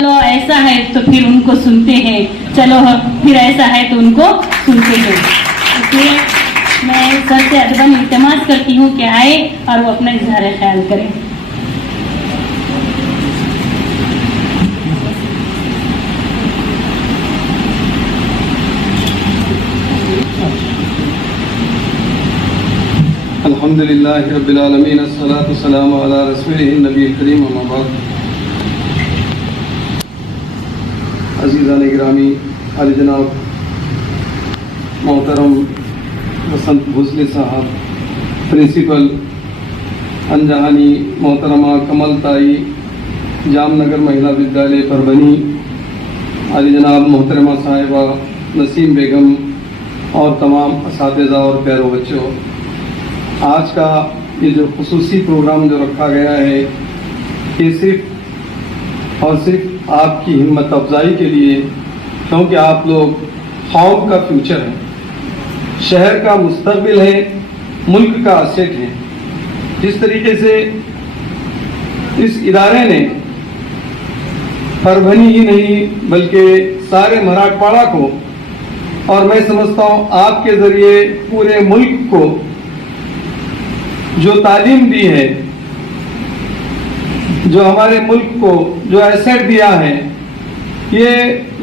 चलो ऐसा है तो फिर उनको सुनते हैं, चलो फिर ऐसा है तो उनको सुनते हैं। इसलिए मैं सबसे अदबन इल्तिमास करती हूँ कि आए और वो अपना इजहार ख्याल करें। अल्हम्दुलिल्लाहि रब्बिल आलमीन अस्सलातु वस्सलामु अला रसूलिहिन नबील करीम अम्मा बाद। अज़ीज़ान गिरामी, आली जनाब मोहतरम वसंत भोसले साहब, प्रिंसिपल अनजहानी मोहतरमा कमल ताई, जामनगर महिला विद्यालय परभनी, आली जनाब मोहतरमा साहिबा नसीम बेगम और तमाम असातिज़ा और प्यारो बच्चों, आज का ये जो खुसूसी प्रोग्राम जो रखा गया है ये सिर्फ और सिर्फ आपकी हिम्मत अफजाई के लिए, क्योंकि आप लोग कौम का फ्यूचर हैं, शहर का मुस्तकबिल है, मुल्क का असेट है। जिस तरीके से इस इदारे ने परभनी ही नहीं बल्कि सारे मराठवाड़ा को, और मैं समझता हूँ आपके ज़रिए पूरे मुल्क को जो तालीम दी है, जो हमारे मुल्क को जो एसेट दिया है, ये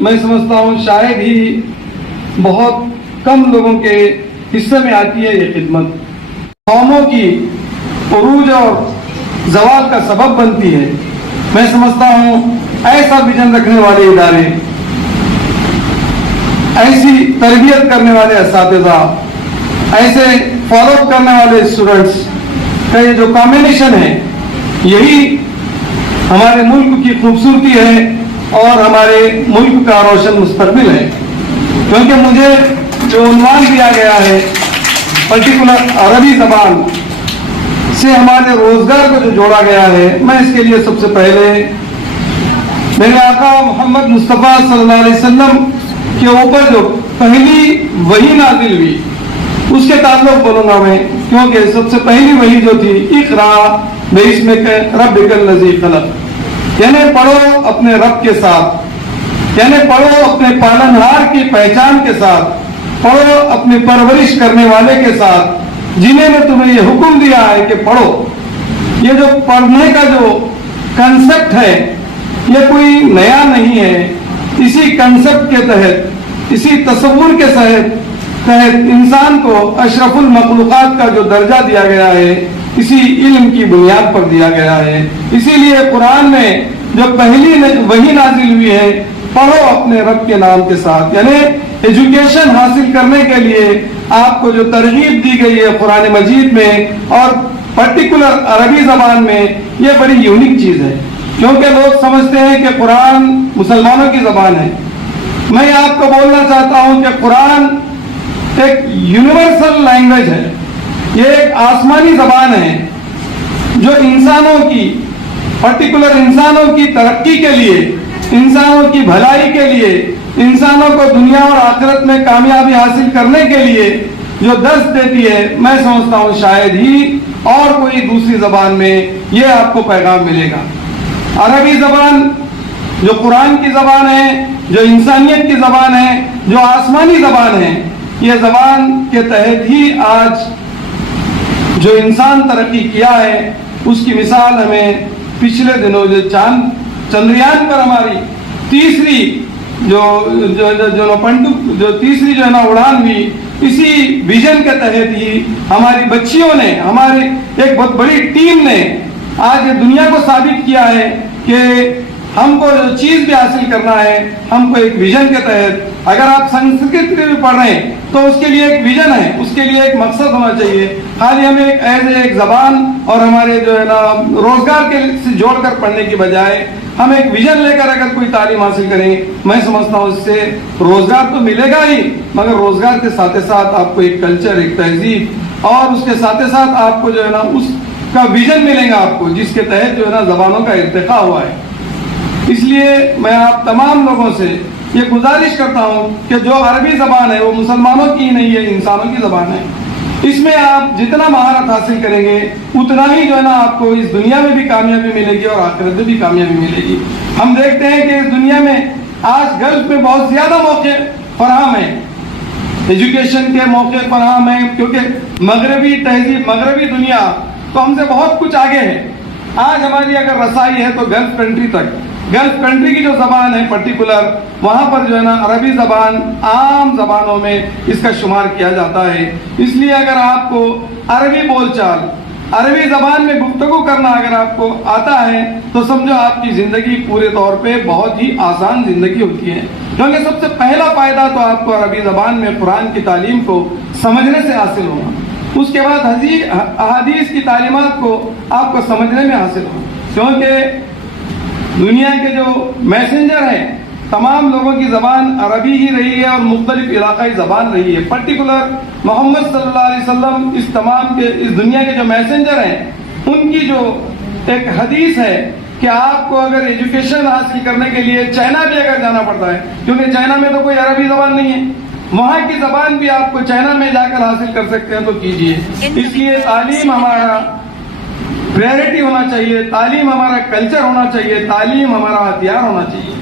मैं समझता हूँ शायद ही बहुत कम लोगों के हिस्से में आती है ये खिदमत। कौमों की उरूज और ज़वाल का सबब बनती है। मैं समझता हूँ ऐसा विजन रखने वाले इदारे, ऐसी तरबियत करने वाले असातिज़ा, ऐसे फॉलो करने वाले स्टूडेंट्स का ये जो कॉम्बिनेशन है, यही हमारे मुल्क की खूबसूरती है और हमारे मुल्क का रोशन मुस्तकबिल है। क्योंकि मुझे जो उन्वान दिया गया है पर्टिकुलर अरबी ज़बान से हमारे रोज़गार को जो जोड़ा गया है, मैं इसके लिए सबसे पहले मेरे आका मोहम्मद मुस्तफ़ा सल्लल्लाहु अलैहि वसल्लम के ऊपर जो पहली वही नाज़िल हुई उसके ताल्लुक बोलूँगा मैं, क्योंकि सबसे पहली वही जो थी इक़रा बिस्मिक रब्बिकल लज़ी खलक़, यानी पढ़ो अपने रब के साथ, यानी पढ़ो अपने पालनहार की पहचान के साथ, पढ़ो अपनी परवरिश करने वाले के साथ, जिन्हें ने तुम्हें ये हुक्म दिया है कि पढ़ो। ये जो पढ़ने का जो कंसेप्ट है ये कोई नया नहीं है। इसी कंसेप्ट के तहत, इसी तसव्वुर के तहत इंसान को अशरफुल मखलूक़ात का जो दर्जा दिया गया है, इसी इल्म की बुनियाद पर दिया गया है। इसीलिए कुरान में जो पहली वही नाजिल हुई है, पढ़ो अपने रब के नाम के साथ, यानी एजुकेशन हासिल करने के लिए आपको जो तरगीब दी गई है कुरान मजीद में और पर्टिकुलर अरबी ज़बान में, ये बड़ी यूनिक चीज़ है। क्योंकि लोग समझते हैं कि कुरान मुसलमानों की ज़बान है। मैं आपको बोलना चाहता हूँ कि कुरान एक यूनिवर्सल लैंग्वेज है, ये एक आसमानी ज़बान है जो इंसानों की, पर्टिकुलर इंसानों की तरक्की के लिए, इंसानों की भलाई के लिए, इंसानों को दुनिया और आखिरत में कामयाबी हासिल करने के लिए जो दर्स देती है, मैं समझता हूँ शायद ही और कोई दूसरी ज़बान में ये आपको पैगाम मिलेगा। अरबी ज़बान जो कुरान की ज़बान है, जो इंसानियत की ज़बान है, जो आसमानी ज़बान है, ये ज़बान के तहत ही आज जो इंसान तरक्की किया है उसकी मिसाल हमें पिछले दिनों जो चंद्रयान पर हमारी तीसरी तीसरी जो है ना उड़ान हुई, इसी विजन के तहत ही हमारी बच्चियों ने, हमारी एक बहुत बड़ी टीम ने आज दुनिया को साबित किया है कि हमको जो चीज़ भी हासिल करना है, हमको एक विजन के तहत, अगर आप संस्कृत भी पढ़ रहे हैं तो उसके लिए एक विजन है, उसके लिए एक मकसद होना चाहिए। खाली हमें एक एज एक ज़बान और हमारे जो है ना रोज़गार के से जोड़कर पढ़ने की बजाय हम एक विजन लेकर अगर कोई तालीम हासिल करें, मैं समझता हूँ इससे रोज़गार तो मिलेगा ही, मगर रोज़गार के साथ साथ आपको एक कल्चर, एक तहजीब और उसके साथ साथ आपको जो है ना उसका विजन मिलेगा आपको, जिसके तहत जो है ना ज़बानों का इर्तिक़ा हुआ है। इसलिए मैं आप तमाम लोगों से ये गुजारिश करता हूँ कि जो अरबी ज़बान है वो मुसलमानों की नहीं है, इंसानों की ज़बान है। اس میں آپ جتنا مہارت حاصل کریں گے اتنا ہی جو ہے نا آپ کو اس دنیا میں بھی کامیابی ملے گی اور آخرت میں بھی کامیابی ملے گی. ہم دیکھتے ہیں کہ اس دنیا میں آج گلف میں بہت زیادہ موقع فراہم ہیں, ایجوکیشن کے موقع فراہم ہیں, کیونکہ مغربی تہذیب, مغربی دنیا تو ہم سے بہت کچھ آگے ہے. آج ہماری اگر رسائی ہے تو گلف کنٹری تک, گلف کنٹری کی جو زبان ہے پرٹیکولر, وہاں پر جو ہے نا عربی زبان عام زبانوں میں اس کا شمار کیا جاتا ہے. اس لیے اگر آپ کو عربی بول چال, عربی زبان میں گفتگو کرنا اگر آپ کو آتا ہے تو سمجھو آپ کی زندگی پورے طور پہ بہت ہی آسان زندگی ہوتی ہے, کیونکہ سب سے پہلا فائدہ تو آپ کو عربی زبان میں قرآن کی تعلیم کو سمجھنے سے حاصل ہوگا. اس کے بعد احادیث کی تعلیمات کو آپ کو سمجھنے میں حاصل ہوگا, کیونکہ دنیا کے جو میسنجر ہیں تمام لوگوں کی زبان عربی ہی رہی ہے اور مختلف علاقائی زبان رہی ہے. پرٹیکولر محمد صلی اللہ علیہ وسلم اس تمام کے, اس دنیا کے جو میسنجر ہیں, ان کی جو ایک حدیث ہے کہ آپ کو اگر ایجوکیشن حاصل کرنے کے لیے چائنا بھی اگر جانا پڑتا ہے, کیونکہ چائنا میں تو کوئی عربی زبان نہیں ہے, وہاں کی زبان بھی آپ کو چائنا میں جا کر حاصل کر سکتے ہیں تو کیجیے. اس لیے تعلیم ہمارا پریورٹی ہونا چاہیے, تعلیم ہمارا کلچر ہونا چاہیے, تعلیم ہمارا ہتھیار ہونا چاہیے.